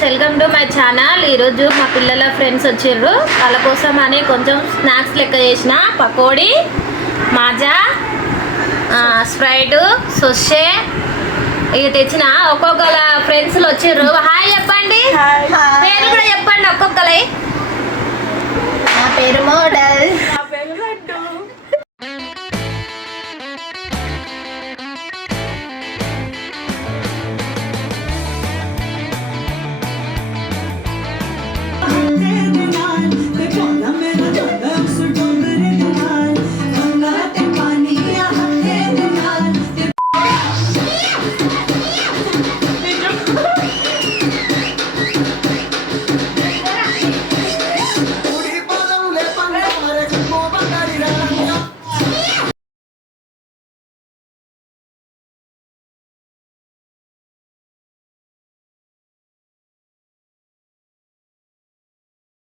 Friends, welcome to my channel. ఈరోజు మా పిల్లల ఫ్రెండ్స్ వచ్చిర్రు. వాళ్ళ కోసం అని కొంచెం స్నాక్స్ లెక్క చేసిన పకోడీ, మాజా, స్ప్రైట్, సొషే ఇక తెచ్చిన. ఒక్కొక్కల ఫ్రెండ్స్లు వచ్చిర్రు. హాయ్ చెప్పండి, పేరు కూడా చెప్పండి ఒక్కొక్కరి. నా పేరు మోడల్.